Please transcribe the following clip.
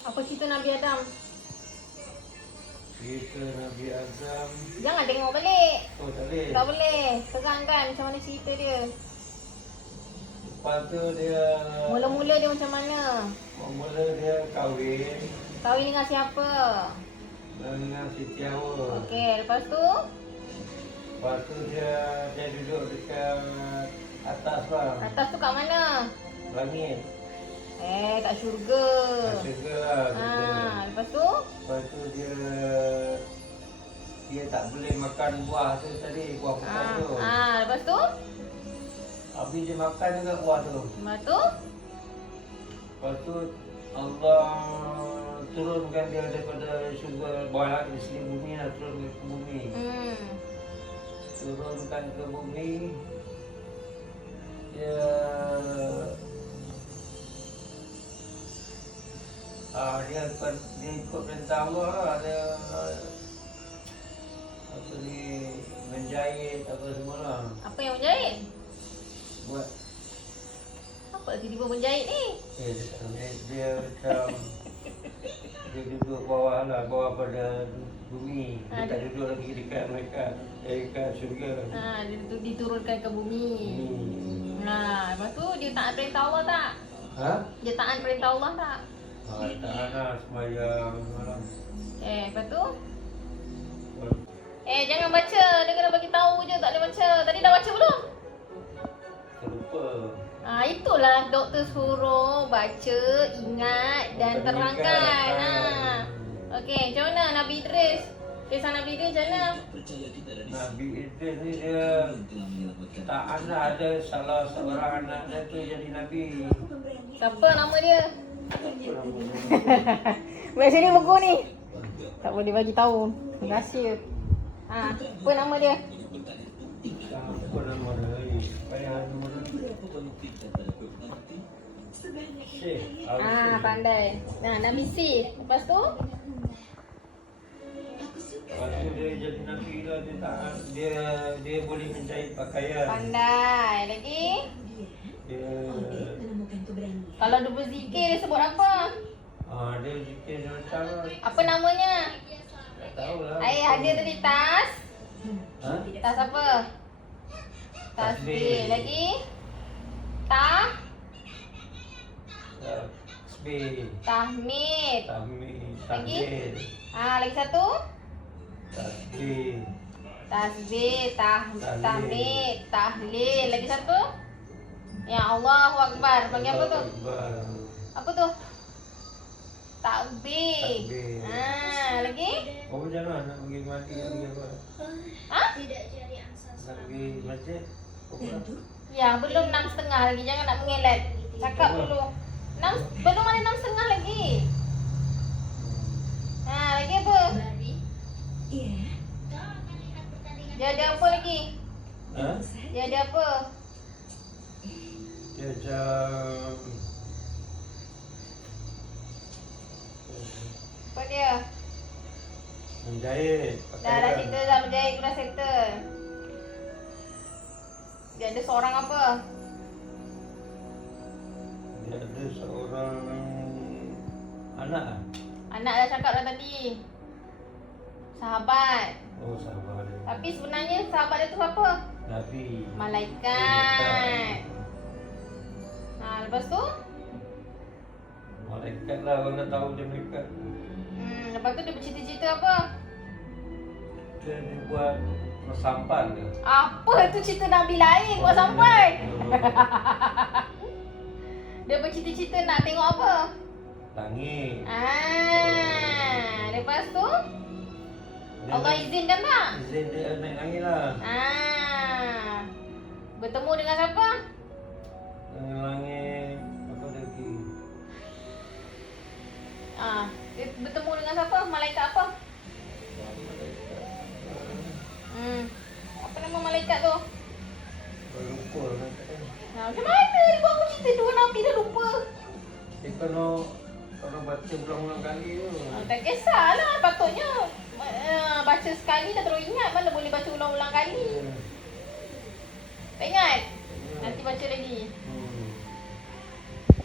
Apa cerita Nabi Adam? Cerita Nabi Azam. Jangan tengok balik. Oh, tak boleh. Tak boleh. Terang kan macam mana cerita dia. Lepas tu dia... Mula-mula dia macam mana? Mula dia kahwin Kahwin dengan siapa? dengan Siti Hawa. Okey, lepas tu? Lepas tu dia duduk dekat atas lah. Atas tu kat mana? Langit. Kat syurga. Kat syurga lah. Lepas tu? Lepas tu dia tak boleh makan buah tu tadi, buah potong tu. Lepas tu? Habis dia makan juga buah tu. Lepas tu? Lepas tu Allah turunkan dia daripada syurga bawah langit di sini bumi lah, turun ke bumi. Turunkan ke bumi. Dia ikut perintah Allah lah. Dia apa ni, menjahit apa semua lah. Apa yang menjahit? Buat Apa tiba-tiba menjahit ni? dia macam dia duduk bawah lah, bawah pada bumi. Dia tak duduk lagi dekat mereka, dekat syurga. Dia diturunkan ke bumi. Lepas tu dia taat perintah Allah tak? Dia taat perintah Allah tak? Tahan lah sembahyang malam. Lepas tu? Jangan baca. Dia kena bagi tahu je, tak boleh baca. Tadi dah baca belum? Terlupa. Itulah doktor suruh baca, ingat dan terangkan. Okey, macam mana Nabi Idris? Kisah Nabi Idris macam mana? Nabi Idris ni dia taat lah, ada salah seorang anak dia tu jadi Nabi. Siapa nama dia? Baik sini buku ni. Tak boleh bagi tahu. Rahsia. Apa nama dia? Apa nama dia? Payah nama dia. Syekh. Pandai. Nabi Sif. Lepas tu? Lepas tu dia jadi Nabi lah, dia taat. Dia boleh menjahit pakaian. Pandai. Lagi? Dia Kalau dia berzikir dia sebut apa? dia zikir dia macam Apa namanya? tak tahulah. Ada tadi tas. Tas apa? Tasbih. Lagi? Tasbih. Tahmid. Tahlil. Lagi satu? Tasbih. Tasbih, tahmid, tahlil. Lagi satu? Ya Allahu Akbar. Bagi apa tu? Apa tu? Takbir. Lagi? Oh, jangan nak pergi mati lagi apa? Nak pergi masjid? Ya, belum 6.30 lagi. Jangan nak mengelat. Cakap dulu. Belum ada 6.30 lagi. Lagi apa? Dia ada apa lagi? Dia ada apa? Dia macam Apa dia? menjahit Dah settle dah menjahit, dah settle. Dia ada seorang apa? Dia ada seorang anak. Anak dah cakap dah tadi. Sahabat. Oh, sahabat dia. Tapi sebenarnya sahabat dia tu siapa? Nabi. Malaikat. Lepas tu? Malaikat lah, orang nak tahu dia malaikat. Lepas tu dia bercita-cita apa? Dia buat sampan ke? Apa tu cerita Nabi lain buat sampai? Dia bercita-cita nak tengok apa? Langit. Lepas tu? Allah izinkan tak? Izin dia naik langit lah. Bertemu dengan siapa? Dengan langit. Apa lagi? Dia bertemu dengan siapa? Malaikat apa? Apa nama malaikat tu? Lupa lah. Macam mana dia buat aku cerita dua Nabi dah lupa? Dia kalau baca ulang-ulang kali tu. Tak kisahlah, patutnya baca sekali dah terus ingat. Mana boleh baca ulang-ulang kali. Tak ingat? Nanti baca lagi.